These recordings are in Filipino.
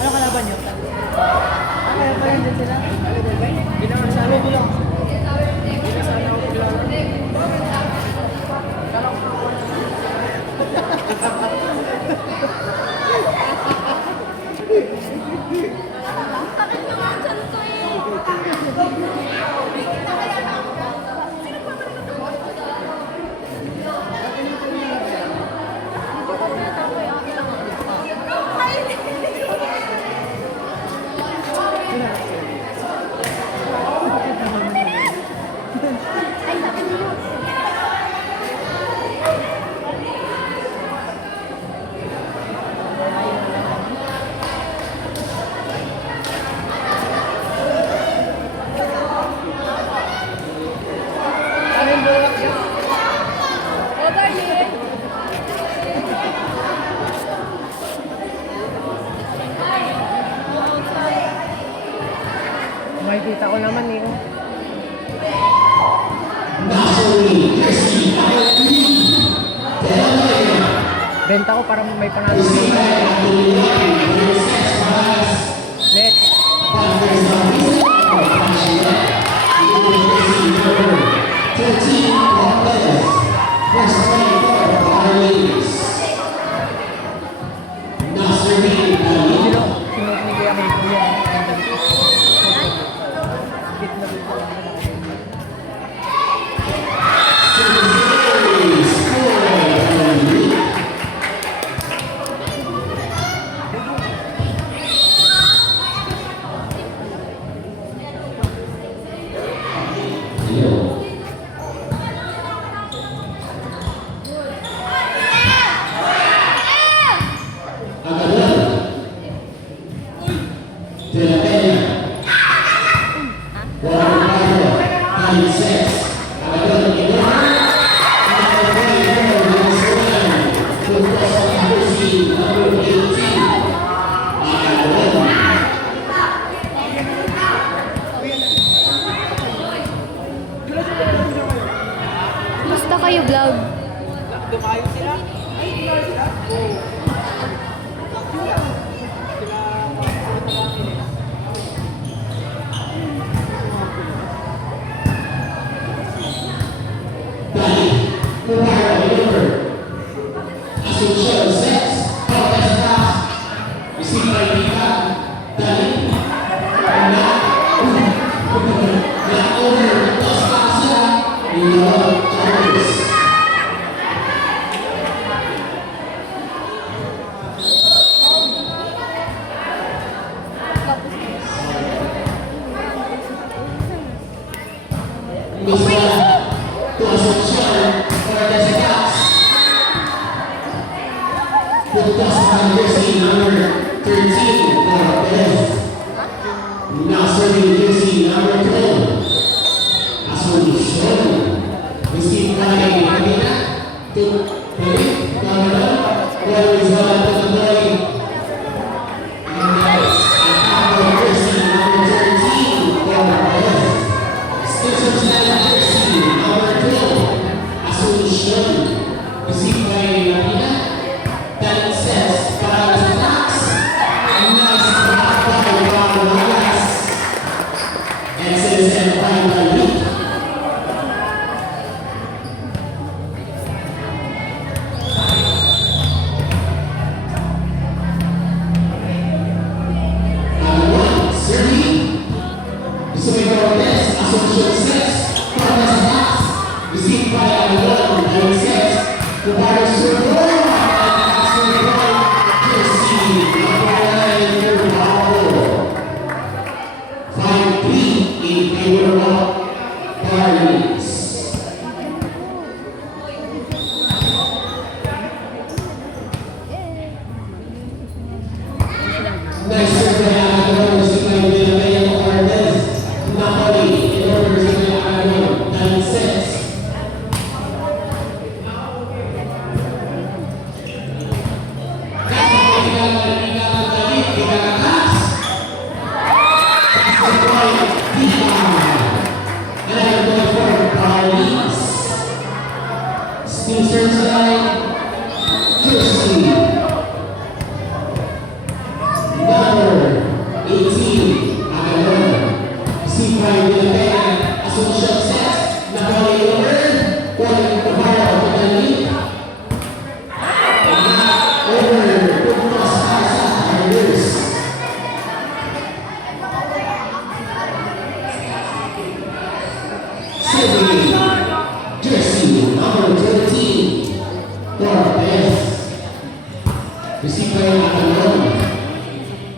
Ano kalaban nyo? Kaya pa rin din sila? Binakasalo ko lang. Binakasalo ko lang. Makikita ko naman eh. Benta ko para may panalo. Net. Basta kayo vlog. Dumayo sila? Ay, dumayo sila? Oo. Number 13,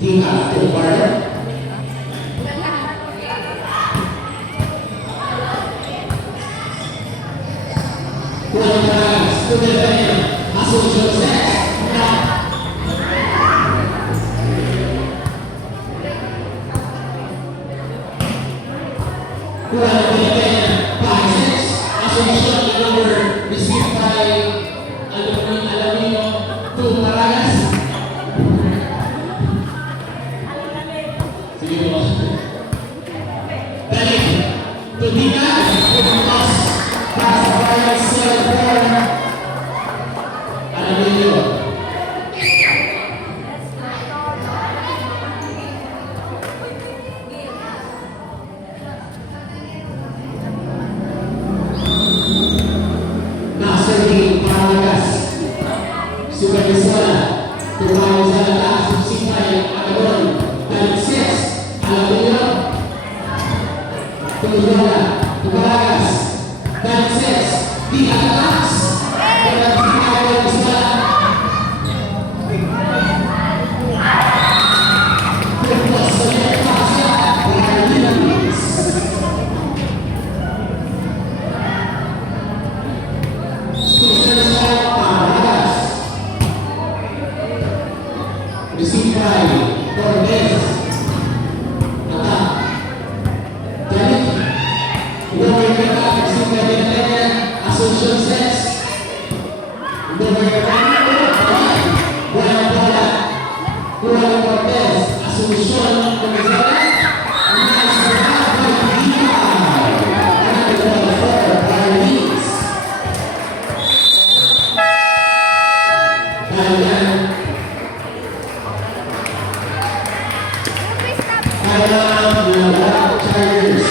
Tika Tubardo. Kualitas Kualitas Asuncion Sex. Kualitas Paisix Asuncion number received by Alamino Tumaragas. Sige po. Balik. Tudina. Tumas. Para sa Royal Silver. Alamino. Nasir Paragas. Supervisora. Tumayo sa lakas. Subsipay. Agabon. Taliksis. Alamino. Tuloy. Tumagas. Taliksis. Di atas. Taliksis. Isa. Pagkas sa Lepasa. Paralis. Supervisor Paragas. Received by Cortez. Attack. Janik. Lower Kata. Received by Dinatena. Asuncion Sex. Lower Kata. Buena Bola. Juan Cortez. Asuncion. Comisaria. Nice job by Dina. Another ball for Paralis. Kailan. Kailan Bulacan Chargers.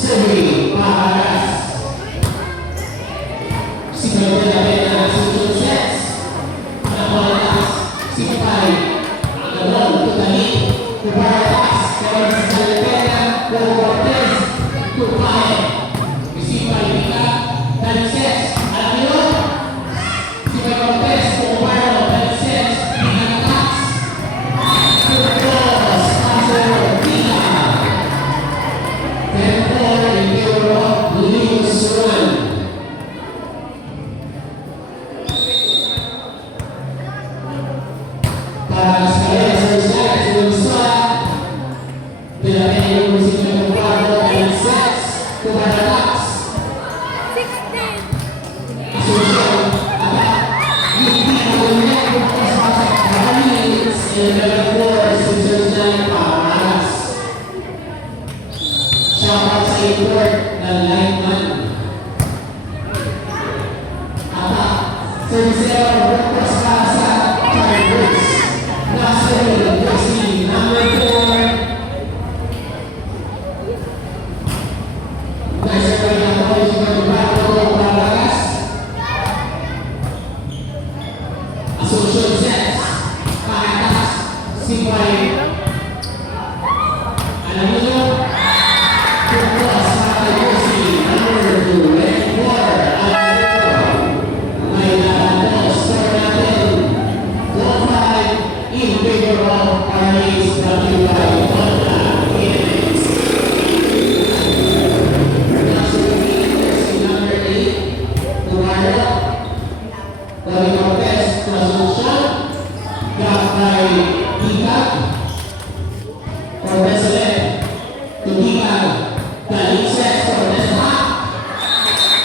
Seri Paharas. Sinodera Pena Asuncion Sex. Kualitas Sipay. Agabon. Tutani. Kualitas. Kualitas Pena. Cortez. Tupay. Sipay. Tika. Taliksis. Alamino. Sipay Cortez. Tubardo. Taliksis. Tika Tax. Turcos. Paseo. Tika. Tempor. Euro. Luis Juan. Para las carreras sociales de Venezuela, de la media municipio de Tubardo, el SEX, Tubaratax, Asuncion, Attack, Yukina, Movimiento, Espacio, Paralis, el level 4, Asuncion Paragas. Shoutout sa import ng lineman. Attack, Servicero, Workers Plaza, Chargers. Nasir Jersey number 4. Nice play ng Polish Tubardo Paragas. Asuncion Sex. Pahatas. Sipay. Alamino. Turcos Jersey number 24. Alamino. May nakatos score natin. 1-5 in favor of Paralis WI Honda Phoenix. Number 8, Tubardo. David Cortez, Asuncion. Got by Tika. Cortez left. To Tika. Taliksis. Cortez back.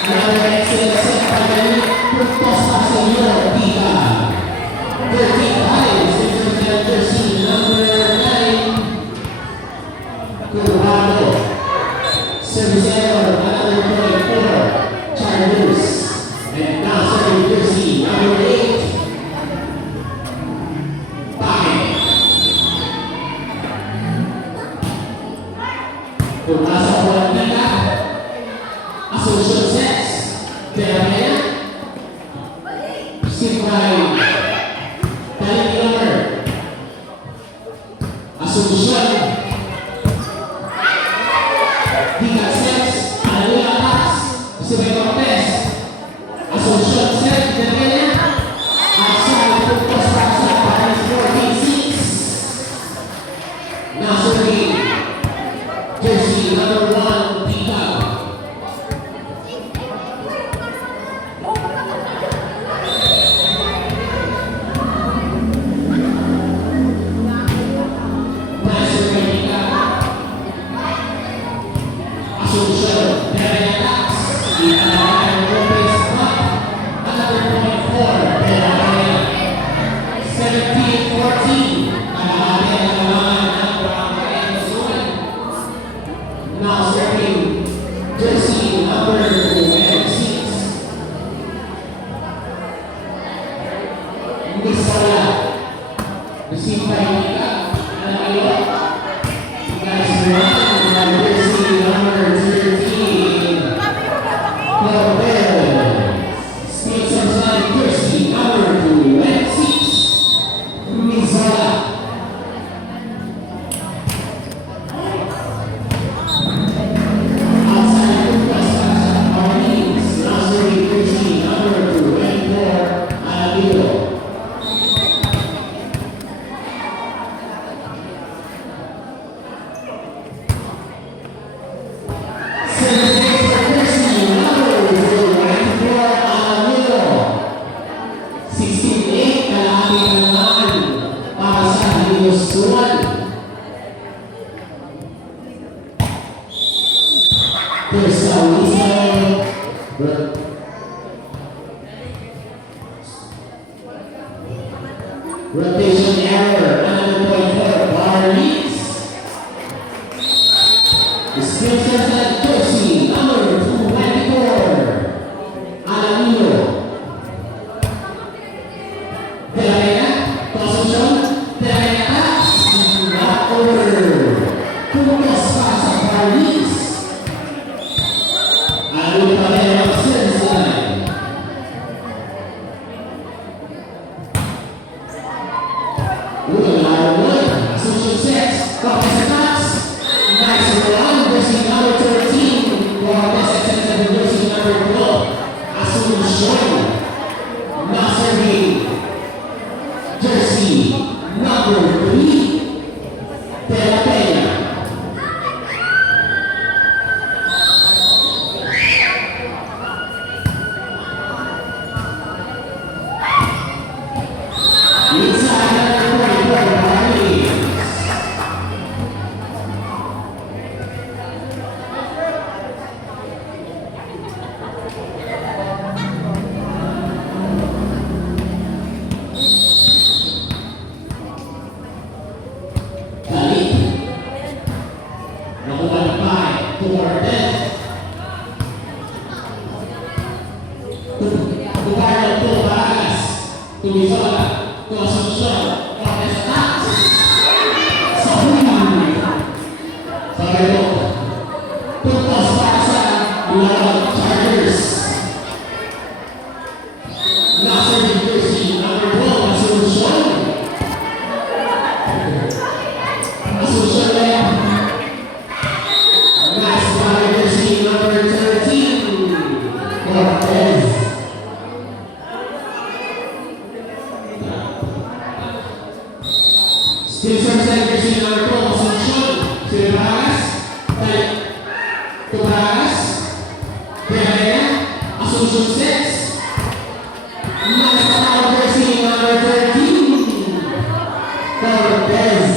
Another excellent set by David. Turcos Paseo. Tika. 35, Asuncion Jersey number 9. Tubardo. Servicero, another 24. Chargers. And Nasir Jersey number 8. Bakit. Steve Ryan, Talik Miller, Asuncion, Diga Sex, Alula Max, Sibay Cortez, Asuncion Sex, Daniela, at sa Pupos Rasa, Paris 14-6. Nasuri, jersey number 1, Diga. Jersey number 26. Misala. Received by Mika. Alayo. Guys, jersey number 13. Claudel. Spencer Sun, jersey number 26. Misala. Rotation error, another point for Barnes. The Sixers at jersey number 24, Alamino. De La Vega, Concepcion, De La Vega, not over. Puntos para sa Barnes. Alamino pa rin ang service line. Asuncion Sex, Cortez Max, nice one, jersey number 13, Cortez extended jersey number 12, Asuncion, Nasri, jersey number 3, De La Peña. Asuncion Sex, jersey number 13, Cortez.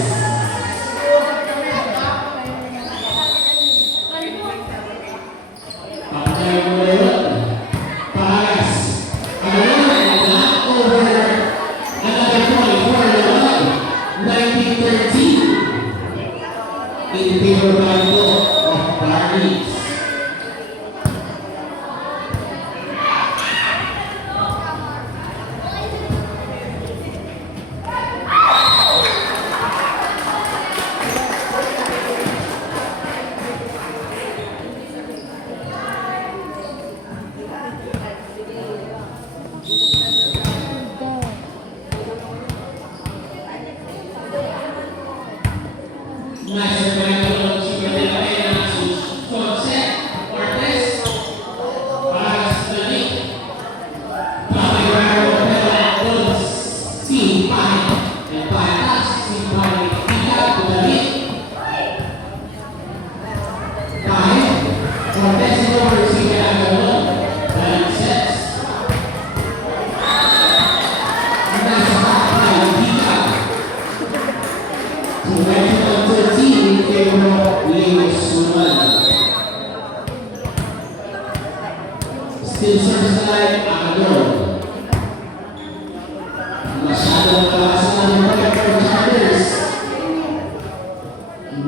In favor by vote of Barnes. Nice revival si Manila Pena, si Jose Cortez, para sa Dalit. Pagkakaro Pela si Pai, and Patas, si Pai, Ika, Dalit. Pai, Cortez over si Pela Dalit sets. Nice back by Ika. 21-13 in favor of Lewis Suman. Still service line, Agador. Masyadong malakas ng point for Chargers.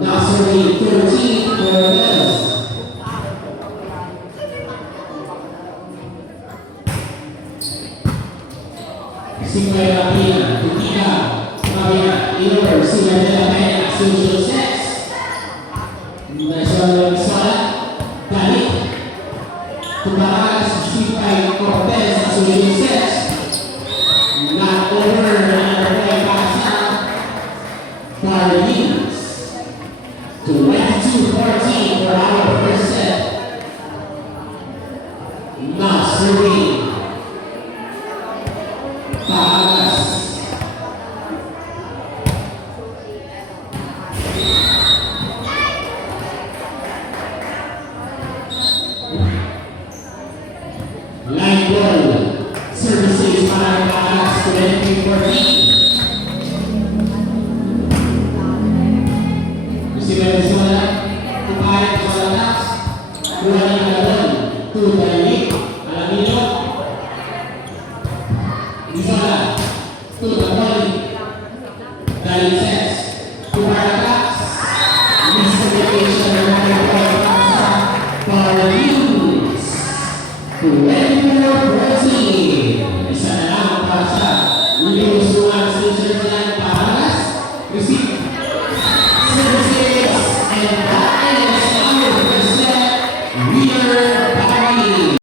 Nasuri 13 for Bells. Singway Lapina, Tutika, Maria, Ilor, Sima de la Pena, Social Sex. National Sala, Dalit. Tumakas, Sipay, Cortez, Social Sex. Not over, another play pasa. Carlins. 22-14 for our first set. Nasuri. Takas. Line ball. Services para Takas 20-14. Gusto ba yung sumala? Kupahit sa latas. Kuha ng galon. Tutalik. Alam niyo? Isala. Tutalik. Dalit sets.